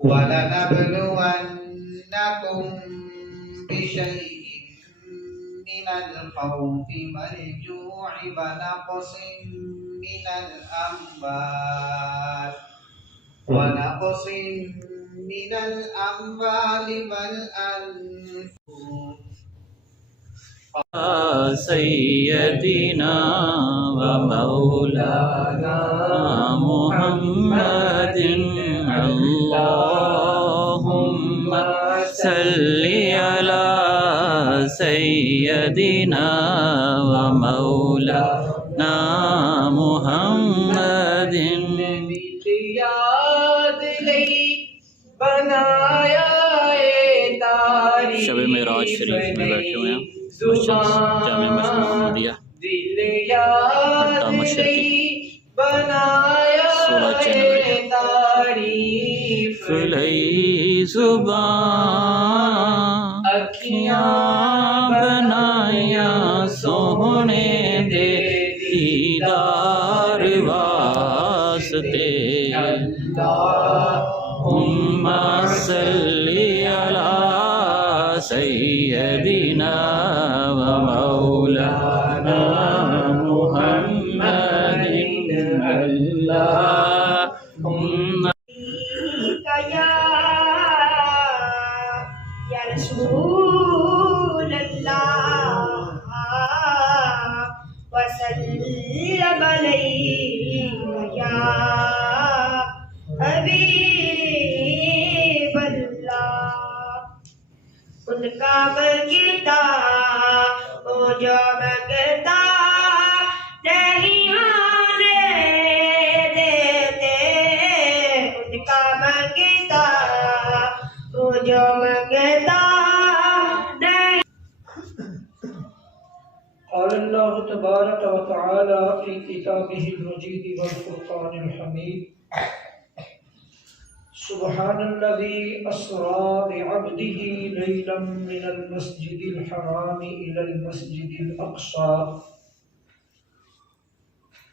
وَلَنَبْلُوَنَّكُمْ بِشَيْءٍ مِّنَ الْخَوْفِ وَالْجُوعِ وَنَقْصٍ مِّنَ الْأَمْوَالِ وَالْأَنفُسِ سيدنا ومولانا محمد اللهم صل على سيدنا ومولانا محمد یاد نہیں بنایا تاریخ شب معراج شریف میں بیٹھے ہوئے ہیں جامع مسجد محمدیہ دل یاد نہیں بنایا تعریف فلئی زبان اکھیاں بنایا سونے دے دیدار واسطے اللہم صلی علی سیدنا و مولانا محمد اللہم یا رسول اللہ وسلم علیک یا حبیب اللہ ان کا منگتا وہ جو منگتا نہیں آنے دیتے ان کا منگتا وہ جو منگتا نہیں قال الله تبارك وتعالى في كتابه المجيد والفرقان الحميد سبحان الذي أسرى بعبده ليلا من المسجد الحرام إلى المسجد الأقصى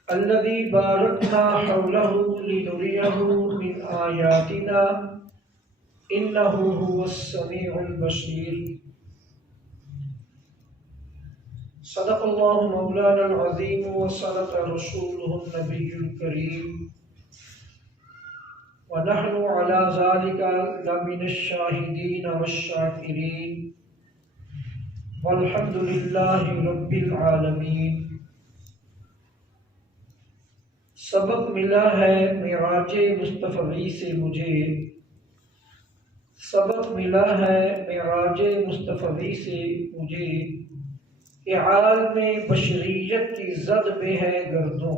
الذي باركنا حوله لنريه من آياتنا إنه هو السميع البصير صدق الله مولانا العظيم وصدق رسوله النبي الكريم ونحن على ذلك لمن الشاهدين والشاكرين والحمد لله رب العالمين سبق ملا ہے معراج مصطفی سے مجھے سبق ملا ہے معراج مصطفی سے مجھے کہ عالم بشریت کی زد میں ہے گردوں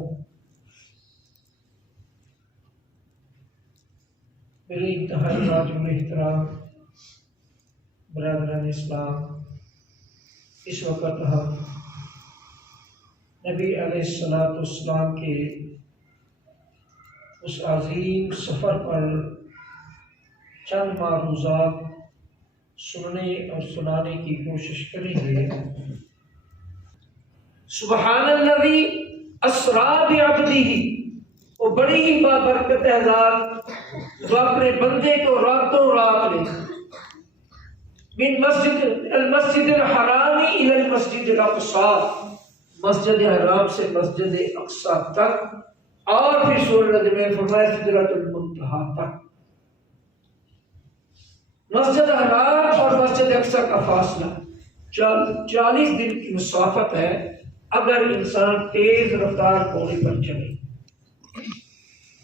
میرے انتہائی واجب احترام برادران اسلام اس وقت ہم نبی علیہ السلام کے اس عظیم سفر پر چند معروضات سننے اور سنانے کی کوشش کریں گے۔ سبحان الذی اسریٰ بعبدہ، وہ بڑی ہی بابرکت ہے ذات جو اپنے بندے کو راتوں رات لے من المسجد الحرام الى المسجد الاقصی، مسجد حرام سے مسجد اقصی تک، اور پھر سورۃ میں فرمایا سدرۃ المنتہا تک۔ مسجد حرام اور مسجد اقصی کا فاصلہ 40 دن کی مسافت ہے اگر انسان تیز رفتار گھوڑے پر چلے،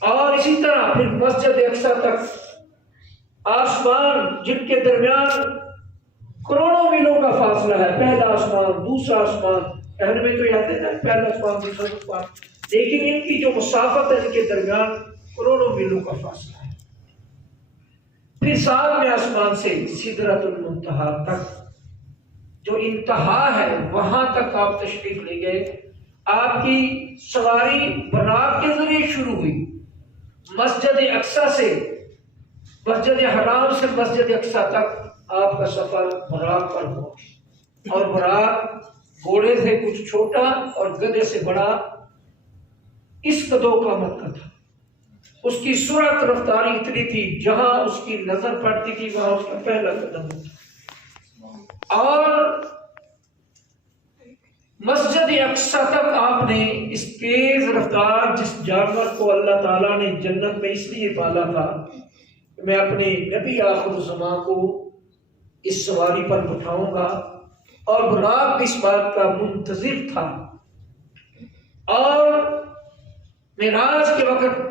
اور اسی طرح پھر مسجد اقصی تک آسمان جن کے درمیان کروڑوں میلوں کا فاصلہ ہے، پہلا آسمان دوسرا آسمان، کہنے میں تو یہ آتے ہیں پہلا آسمان دوسرا آسمان، لیکن ان کی جو مسافت ہے ان کے درمیان کروڑوں میلوں کا فاصلہ ہے۔ پھر ساتھ میں آسمان سے سدرۃ المنتہا تک جو انتہا ہے وہاں تک آپ تشریف لے گئے۔ آپ کی سواری براق کے ذریعے شروع ہوئی، مسجد اقصی سے مسجد حرام سے مسجد اقصی تک آپ کا سفر براق پر ہوا، اور براق گھوڑے سے کچھ چھوٹا اور گدھے سے بڑا اس قدوں کا مکہ تھا۔ اس کی سرعت رفتاری اتنی تھی، جہاں اس کی نظر پڑتی تھی وہاں اس کا پہلا قدم ہوتا۔ اور مسجد اقصی تک آپ نے اس تیز رفتار جس جانور کو اللہ تعالیٰ نے جنت میں اس لیے پالا تھا کہ میں اپنے نبی آخر الزمان کو اس سواری پر بٹھاؤں گا، اور براق اس بات کا منتظر تھا، اور معراج کے وقت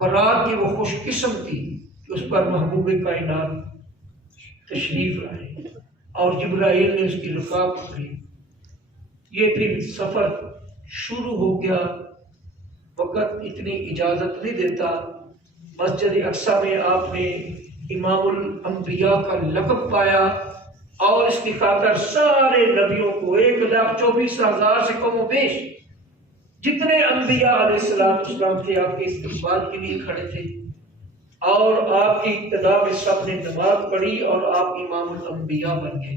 براق کی وہ خوش قسم تھی کہ اس پر محبوب کائنات تشریف لائے اور جبرائیل نے اس کی رکاب پکڑی۔ یہ پھر سفر شروع ہو گیا، وقت اتنی اجازت نہیں دیتا۔ مسجد اقصی میں آپ نے امام الانبیاء کا لقب پایا، اور اس کی خاطر سارے نبیوں کو 1,24,000 سے کم و بیش جتنے انبیاء علیہ السلام تھے آپ کے استقبال کے لیے کھڑے تھے، اور آپ کی ابتدا میں سب نے نماز پڑھی اور آپ امام الانبیاء بن گئے۔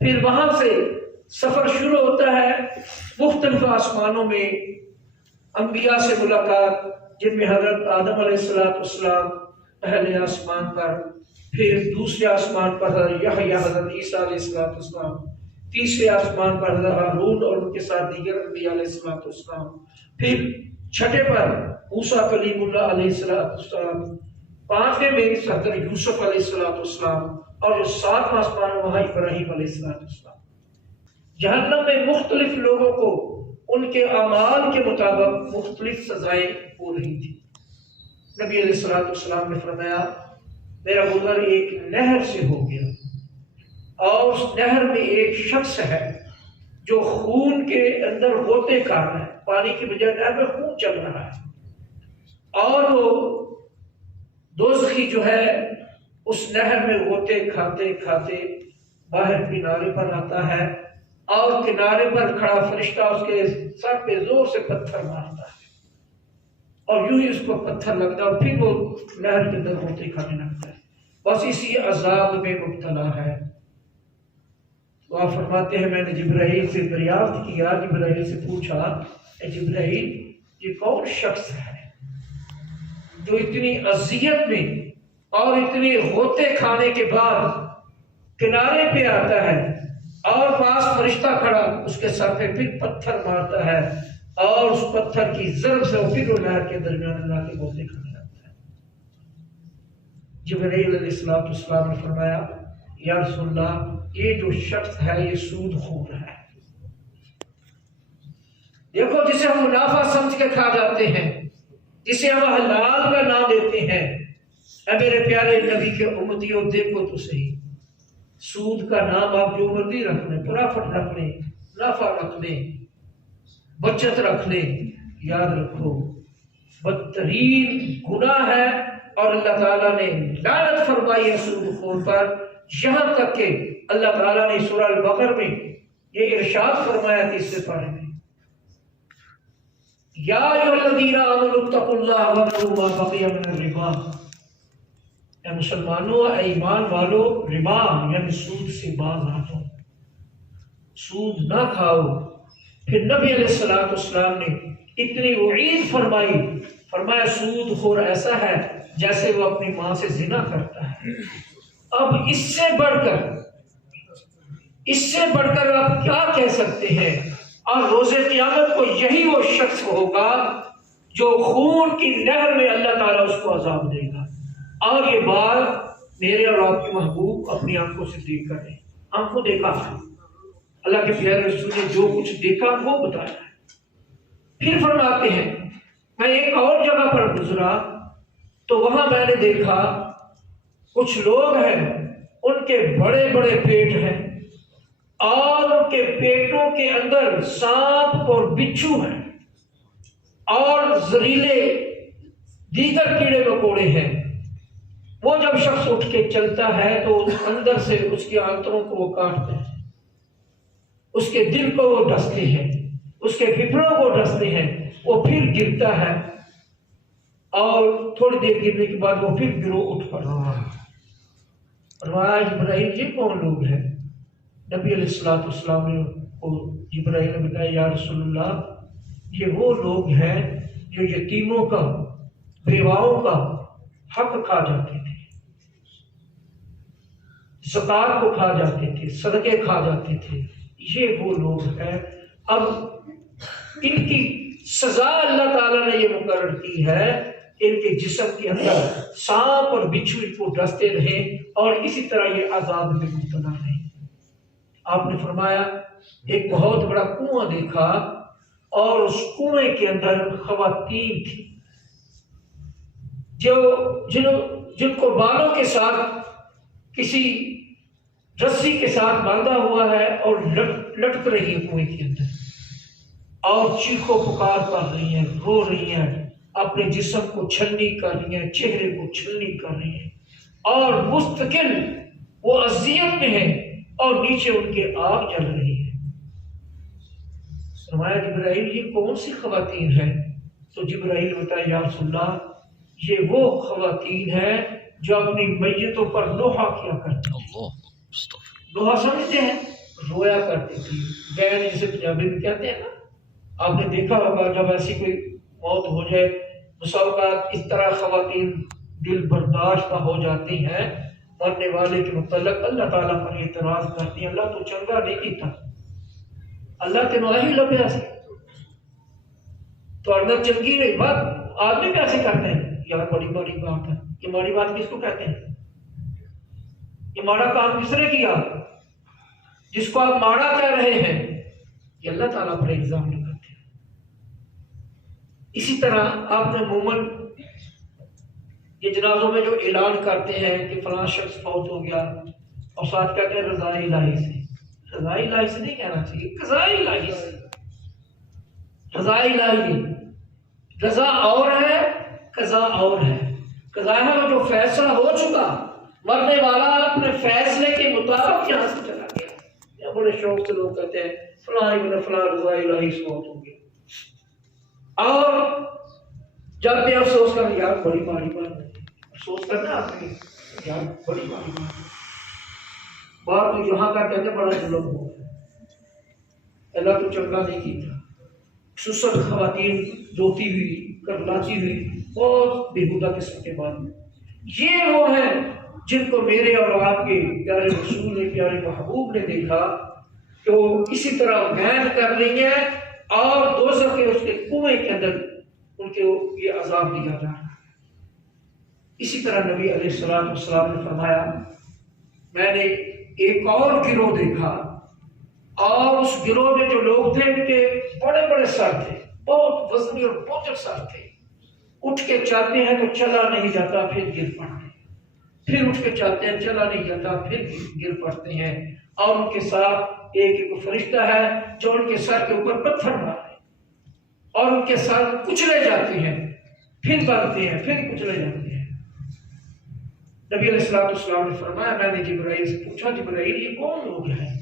پھر وہاں سے سفر شروع ہوتا ہے، مختلف آسمانوں میں انبیاء سے ملاقات، جن میں حضرت آدم علیہ السلام پہلے آسمان پر، پھر دوسرے آسمان پر حضرت یحییٰ، حضرت عیسیٰ علیہ السلام، تیسرے آسمان پر حضرت ہارون اور ان کے ساتھ دیگر انبیاء علیہ السلام، پھر چھٹے پر موسیٰ کلیم اللہ علیہ السلام، پانچویں میں حضرت یوسف علیہ السلام، اور جو ساتواں آسمان وہاں ابراہیم علیہ السلام۔ جہنم میں مختلف لوگوں کو ان کے اعمال کے مطابق مختلف سزائیں ہو رہی تھی۔ نبی علیہ السلام نے فرمایا میرا گزر ایک نہر سے ہو گیا، اور اس نہر میں ایک شخص ہے جو خون کے اندر غوطے کھا رہا ہے، پانی کی بجائے نہر میں خون چل رہا ہے، اور وہ دوزخی جو ہے اس نہر میں غوطے کھاتے کھاتے باہر کنارے پر آتا ہے، اور کنارے پر کھڑا فرشتہ اس کے سر پہ زور سے پتھر مارتا ہے، اور یوں ہی اس کو پتھر لگتا ہے، اور پھر وہ نہر کے اندر غوطے کھانے لگتا ہے، بس اسی عذاب میں مبتلا ہے۔ تو آپ فرماتے ہیں میں نے جبرائیل سے دریافت کیا، جبرائیل سے پوچھا اے جبرائیل یہ کون شخص ہے جو اتنی اذیت میں اور اتنی غوطے کھانے کے بعد کنارے پہ آتا ہے، اور پاس فرشتہ کھڑا اس کے سر پہ پھر پتھر مارتا ہے، اور اس پتھر کی ضرب سے وہ پھر نہر کے درمیان اللہ کے غوطے کھانے لگتا ہے۔ جبرائیل علیہ السلام نے فرمایا یا رسول اللہ یہ جو شخص ہے یہ سود خور ہے۔ دیکھو جسے ہم منافع سمجھ کے کھا جاتے ہیں، جسے ہم حلال کا نام دیتے ہیں، اے میرے پیارے نبی کے امتیوں دیکھو تو صحیح، سود کا نام آپ جو مرضی رکھ لیں، پرافٹ رکھ لیں، نفع رکھ لیں، بچت رکھ لیں، یاد رکھو بدترین گناہ ہے، اور اللہ تعالیٰ نے لعنت فرمائی ہے سود خور پر، یہاں تک کہ اللہ تعالیٰ نے سورہ البقرہ میں یہ ارشاد فرمایا تیسرے پارے میں یا ایھا الذین آمنوا اتقوا اللہ وذروا ما بقی من الربا، اے مسلمانوں اے ایمان والو ربا یعنی سود سے باز آ جاؤ، سود نہ کھاؤ۔ پھر نبی علیہ السلام نے اتنی وعید فرمائی، فرمایا سود خور ایسا ہے جیسے وہ اپنی ماں سے زنا کرتا ہے۔ اب اس سے بڑھ کر آپ کیا کہہ سکتے ہیں؟ اور روز قیامت کو یہی وہ شخص ہوگا جو خون کی نہر میں اللہ تعالیٰ اس کو عذاب دے گا۔ اور یہ بات میرے اور آپ کے محبوب اپنی آنکھوں سے دیکھ کر آنکھوں دیکھا ہے، اللہ کے پیارے رسول نے جو کچھ دیکھا وہ بتایا ہے۔ پھر فرماتے ہیں میں ایک اور جگہ پر گزرا تو وہاں میں نے دیکھا کچھ لوگ ہیں ان کے بڑے بڑے پیٹ ہیں، اور ان کے پیٹوں کے اندر سانپ اور بچھو ہیں، اور زہریلے دیگر کیڑے مکوڑے ہیں۔ وہ جب شخص اٹھ کے چلتا ہے تو اندر سے اس کے آنتوں کو وہ کاٹتے ہیں، اس کے دل کو وہ ڈستے ہیں، اس کے پھپھڑوں کو ڈستے ہیں، وہ پھر گرتا ہے، اور تھوڑی دیر گرنے کے بعد وہ پھر گرو اٹھ پڑتا ہے۔ فرمایا جبرائیل یہ کون لوگ ہیں؟ نبی علیہ السلام نے جبرائیل نے بتایا یا رسول اللہ یہ وہ لوگ ہیں جو یتیموں کا بیواؤں کا حق کھا جاتے تھے، زکات کو کھا جاتے تھے، صدقے کھا جاتے تھے، یہ وہ لوگ ہیں۔ اب ان کی سزا اللہ تعالیٰ نے یہ مقرر کی ہے، ان کے جسم کے اندر سانپ اور بچھو ان کو ڈستے رہے اور اسی طرح یہ عذاب میں مبتلا رہے۔ آپ نے فرمایا ایک بہت بڑا کنواں دیکھا اور اس کنویں کے اندر خواتین تھی جن کو بالوں کے ساتھ کسی رسی کے ساتھ باندھا ہوا ہے اور لٹک رہی ہے کنویں کے اندر، اور چیخو پکار کر رہی ہیں، رو رہی ہیں، اپنے جسم کو چھلنی کر رہی ہیں، چہرے کو چھلنی کر رہی ہیں، اور مستقل وہ اذیت میں ہیں اور نیچے ان کے آگ جل رہی ہے۔ فرمایا جبرائیل یہ کون سی خواتین ہیں؟ تو جبرائیل بتایا یا رسول اللہ یہ وہ خواتین ہیں جو اپنی میتوں پر لوحا کیا کرتی ہیں۔ لوحا سمجھتے ہیں؟ رویا کرتی تھی، بین جسے پنجابی میں کہتے ہیں نا، آپ نے دیکھا ہوگا جب ایسی کوئی موت ہو جائے مساوقات اس طرح خواتین دل برداشت ہو جاتی ہیں مرنے والے کے متعلق، اللہ تعالیٰ پر اعتراض کرتی ہیں، اللہ تو چنگا نہیں کیتا، اللہ تے نواہی لبیا سے تو اللہ چنگی رہی بات آدمی کیسے کرتے ہیں؟ یار بڑی بڑی بات ہے، یہ ماڑی بات کس کو کہتے ہیں؟ یہ ماڑا کام کس نے کیا؟ جس کو آپ ماڑا کہہ رہے ہیں یہ اللہ تعالیٰ پر الزام لگاتے ہیں۔ اسی طرح آپ نے عموماً یہ جنازوں میں جو اعلان کرتے ہیں کہ فلاں شخص فوت ہو گیا اور ساتھ کہتے ہیں رضا الہی سے، رضا الہی سے نہیں کہنا چاہیے، قضاء الہی سے، رضا الہی، رضا اور ہے قضا اور ہے۔ قضا ہے وہ جو فیصلہ ہو چکا، مرنے والا اپنے فیصلے کے مطابق یہاں سے چلا گیا، یا بڑے شوق سے لوگ کہتے ہیں فلاں ابن فلاں رضا الہی سے فوت ہو گیا، اور جب بھی افسوس کریں یار بڑی باری بات ہے، افسوس کرنا آپ نے یار بڑی باری بات تو یہاں کا کہتے بڑا ظلم ہو گیا، اللہ تو چنگا نہیں کیتا۔ خصوصاً خواتین روتی ہوئی کرلاتی ہوئی بہت بےہودہ قسم کے بعد میں، یہ وہ ہیں جن کو میرے اور آپ کے پیارے رسول نے، پیارے محبوب نے دیکھا کہ وہ اسی طرح محنت کر رہی ہیں اور دوزخ کے اس کے کنویں کے اندر ان کے یہ عذاب دیا جا رہا ہے۔ اسی طرح نبی علیہ السلام نے فرمایا میں نے ایک اور گروہ دیکھا، اور اس گروہ میں جو لوگ تھے ان کے بڑے بڑے سر تھے، بہت وزنی اور بوجھل سر تھے، اٹھ کے چلتے ہیں تو چلا نہیں جاتا پھر گر پڑتے ہیں، پھر اٹھ کے چلتے ہیں چلا نہیں جاتا پھر گر پڑتے ہیں، اور ان کے ساتھ ایک فرشتہ ہے جو ان کے سر کے اوپر پتھر مارے اور ان کے سر کچلے جاتے ہیں، پھر بنتے ہیں، پھر کچلے جاتے ہیں۔ نبی علیہ السلام نے فرمایا میں نے جبرائیل سے پوچھا جبرائیل یہ کون لوگ ہیں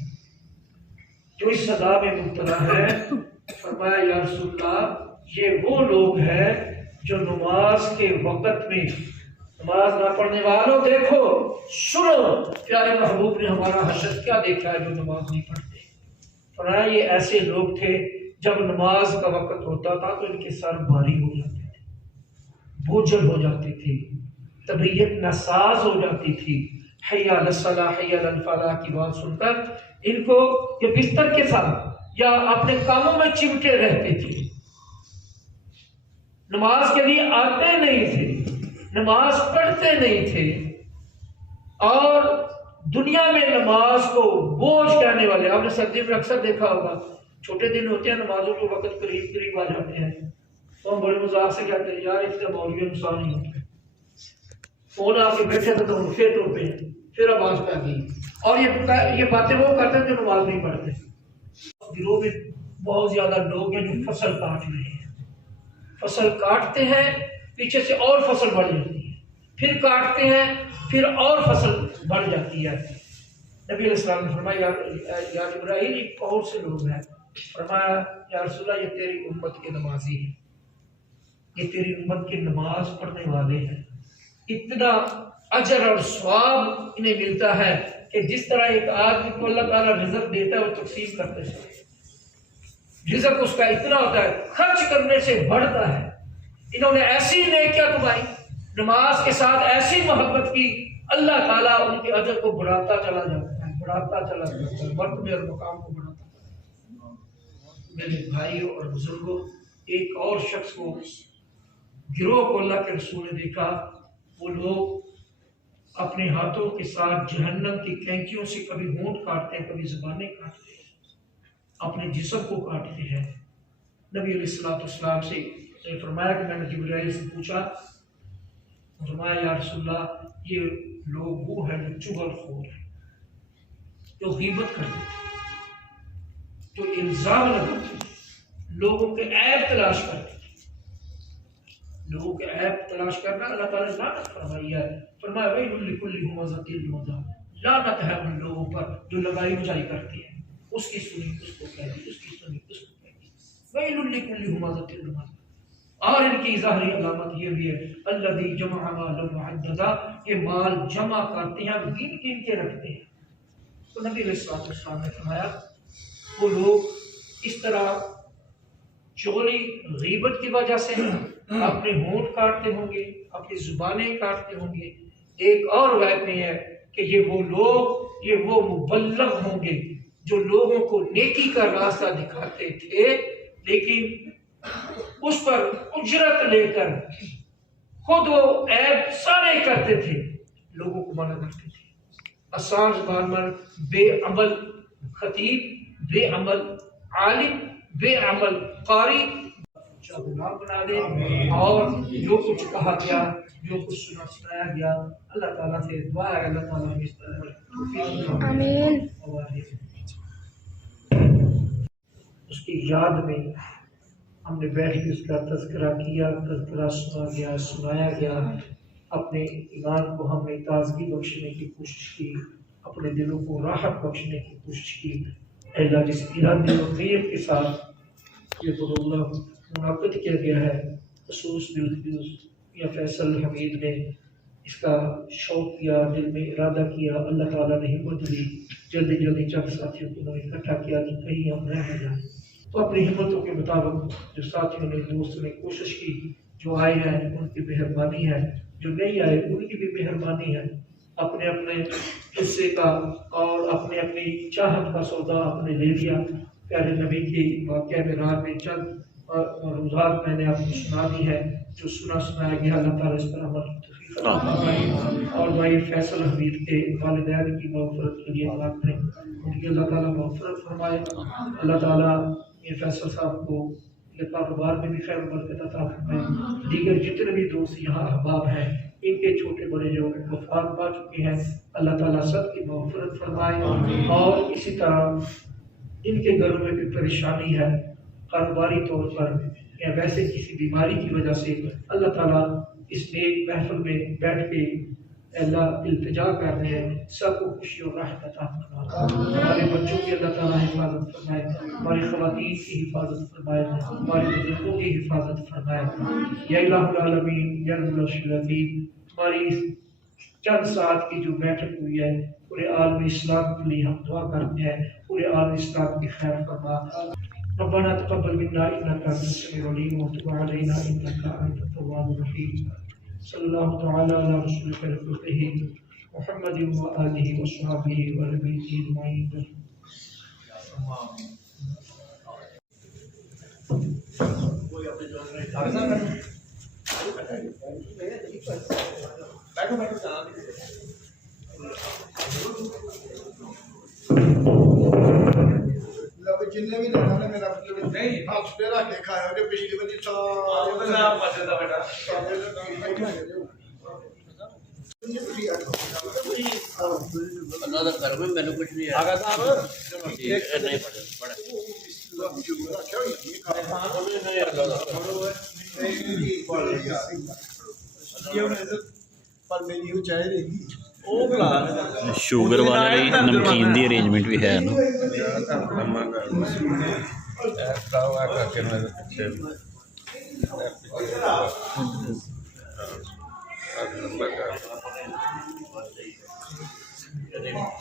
جو اس سزا میں مبتلا ہے؟ فرمایا یا رسول اللہ یہ وہ لوگ ہیں جو نماز کے وقت میں، نماز نہ پڑھنے والوں دیکھو سنو پیارے محبوب نے ہمارا حشر کیا دیکھا ہے جو نماز نہیں پڑھتے۔ فرمایا یہ ایسے لوگ تھے جب نماز کا وقت ہوتا تھا تو ان کے سر بھاری ہو جاتے تھے، بوجھل ہو جاتے تھے، طبیعت ناساز ہو جاتی تھی، حی علی الصلاح حی علی الفلاح کی بات سن کر ان کو یہ بستر کے ساتھ یا اپنے کاموں میں چمٹے رہتے تھے، نماز کے لیے آتے نہیں تھے، نماز پڑھتے نہیں تھے، اور دنیا میں نماز کو بوجھ کہنے والے، آپ نے سردی میں اکثر دیکھا ہوگا چھوٹے دن ہوتے ہیں نمازوں کے وقت قریب قریب آ جاتے ہیں تو ہم بڑے مذاق سے کہتے ہیں یار اس سے مولوی نقصان نہیں ہوتا، فون آ کے بیٹھے تھے تو ہم پھر ٹوپے ہیں، پھر آواز پہ گئی، اور یہ باتیں وہ کرتے ہیں جو نماز نہیں پڑھتے۔ گروہ میں بہت زیادہ لوگ ہیں جو فصل کاٹ رہے ہیں، فصل کاٹتے ہیں پیچھے سے اور فصل بڑھ جاتی ہے، پھر کاٹتے ہیں پھر اور فصل بڑھ جاتی ہے۔ نبی علیہ السلام نے فرمایا یا جبرائیل یہ کون سے لوگ ہیں؟ فرمایا یا رسول اللہ یہ تیری امت کے نمازی ہیں، یہ تیری امت کے نماز پڑھنے والے ہیں، اتنا اجر اور ثواب انہیں ملتا ہے کہ جس طرح ایک آدمی کو اللہ تعالیٰ رزق دیتا ہے وہ تقسیم کرتے ہیں، رزق اس کا اتنا ہوتا ہے خرچ کرنے سے بڑھتا ہے، انہوں نے ایسی نیکیاں کمائی، نماز کے ساتھ ایسی محبت کی، اللہ تعالیٰ ان کے اجر کو بڑھاتا چلا جاتا ہے، بڑھاتا چلا جاتا ہے، مرتبے اور مقام کو بڑھاتا چلا جاتا ہے۔ میرے بھائیوں اور بزرگوں، ایک اور شخص کو، گروہ کو اللہ کے رسول نے دیکھا، وہ لوگ اپنے ہاتھوں کے ساتھ جہنم کی کینچیوں سے کبھی ہونٹ کاٹتے ہیں، کبھی زبانیں کاٹتے ہیں، اپنے جسم کو کاٹتے ہیں۔ نبی علیہ السلام سے فرمایا کہ میں نے جبرائیل سے پوچھا، فرمایا یا رسول اللہ، یہ لوگ وہ ہیں جو چغل خور ہیں، جو غیبت کرتے ہیں، جو الزام لگاتے ہیں، لوگوں کے عیب تلاش کرتے ہیں۔ لوگوں کے عیب تلاش کرنا اللہ تعالیٰ نے لعنت فرمائی ہے، فرمایا ویل لکل ہمزۃ لمزہ، لعنت ہے ان لوگوں پر جو لگائی بچائی کرتے ہیں، اس کی سنی اس کو کہہ دی، اس کی سنی اس کو کہہ دی، ویل لکل ہمزۃ لمزہ۔ اور ان کی ظاہری علامت یہ بھی ہے الذی جمع مالا وعددا، یہ مال جمع کرتے ہیں، گن گن کے رکھتے ہیں۔ تو نبی علیہ السلام نے فرمایا وہ لوگ اس طرح چوری غیبت کی وجہ سے اپنے ہونٹ کاٹتے ہوں گے، اپنی زبانیں کاٹتے ہوں گے۔ ایک اور روایت میں ہے کہ یہ وہ لوگ، یہ وہ مبلغ ہوں گے جو لوگوں کو نیکی کا راستہ دکھاتے تھے، لیکن اس پر اجرت لے کر خود وہ عیب سارے کرتے تھے، لوگوں کو منع کرتے تھے۔ آسان زبان میں بے عمل خطیب، بے عمل عالم، بے عمل قاری غلام بنا دے، اور جو کچھ کہا گیا، جو کچھ سنایا گیا، اللہ تعالیٰ سے دعا ہے اللہ تعالیٰ ہمیں اس طرح آمین۔ اس کی یاد میں ہم نے بیٹھ کے اس کا تذکرہ کیا، تذکرہ سنایا گیا، اپنے ایمان کو ہم نے تازگی بخشنے کی کوشش کی، اپنے دلوں کو راحت بخشنے کی کوشش کی۔ اے اللہ، جس ارادے اور نیت کے ساتھ یہ پروگرام منعقد کیا گیا ہے، خصوص یا فیصل حمید نے اس کا شوق کیا، دل میں ارادہ کیا، اللہ تعالیٰ نے ہمت دی، جلدی جلدی چند ساتھیوں کو اکٹھا کیا کہ کہیں ہم رہ نہ جائیں۔ تو اپنی ہمتوں کے مطابق جو ساتھیوں نے، دوستوں نے کوشش کی، جو آئے ہیں ان کی مہربانی ہے، جو نہیں آئے ان کی بھی مہربانی ہے۔ اپنے اپنے حصے کا اور اپنے اپنی چاہت کا سودا اپنے لے لیا۔ پیارے نبی کی واقعہ میں رات میں چند روزات میں نے آپ کو سنا دی ہے، جو سنایا گیا، اللہ تعالیٰ اس پر عمل کی توفیق عطا فرمائے۔ اور بھائی فیصل حمید کے والدین کی مغفرت کے لیے دعا کریں، ان کی اللہ تعالیٰ مغفرت فرمائے۔ اللہ تعالیٰ یہ فیصل صاحب کو کاروبار میں بھی خیر و برکت عطا فرمائے۔ دیگر جتنے بھی دوست یہاں احباب ہیں، ان کے چھوٹے بڑے جو وفات پا چکے ہیں، اللہ تعالیٰ سب کی مغفرت فرمائے۔ اور اسی طرح ان کے گھروں میں بھی پریشانی ہے، کاروباری طور پر یا ویسے کسی بیماری کی وجہ سے، اللہ تعالیٰ اس نیک محفل میں بیٹھ کے اللہ التجا کر رہے ہیں، سب کو خوشی اور راحت عطا فرمائے۔ ہمارے بچوں کی اللہ تعالیٰ حفاظت فرمائے، ہماری خواتین کی حفاظت فرمائے، ہمارے بزرگوں کی حفاظت فرمائے۔ یا الہ العالمین، یا رب العرش العظیم، ہماری اس چند ساتھ کی جو بیٹھک ہوئی ہے، پورے عالم اسلام کے لیے ہم دعا کرتے ہیں، پورے عالم اسلام کی خیر فرما۔ ربنا تقبل منا انك انت السميع العليم وتب علينا انك انت التواب الرحيم۔ صلی اللہ تعالی علی رسول خلقه محمد وآلہ وصحبہ ونبیہ اجمعین۔ جنہیں بھی لینا نے میرا نہیں ہاتھ پہ رکھ کے کھایا کہ پچھلی باری پر میری وہ چاہے رہی گی ਸ਼ੂਗਰ ਵਾਲੇ ਲਈ ਨਮਕੀਨ ਦੀ ਅਰੇਂਜਮੈਂਟ ਵੀ ਹੈ ਨਾ। Thank you.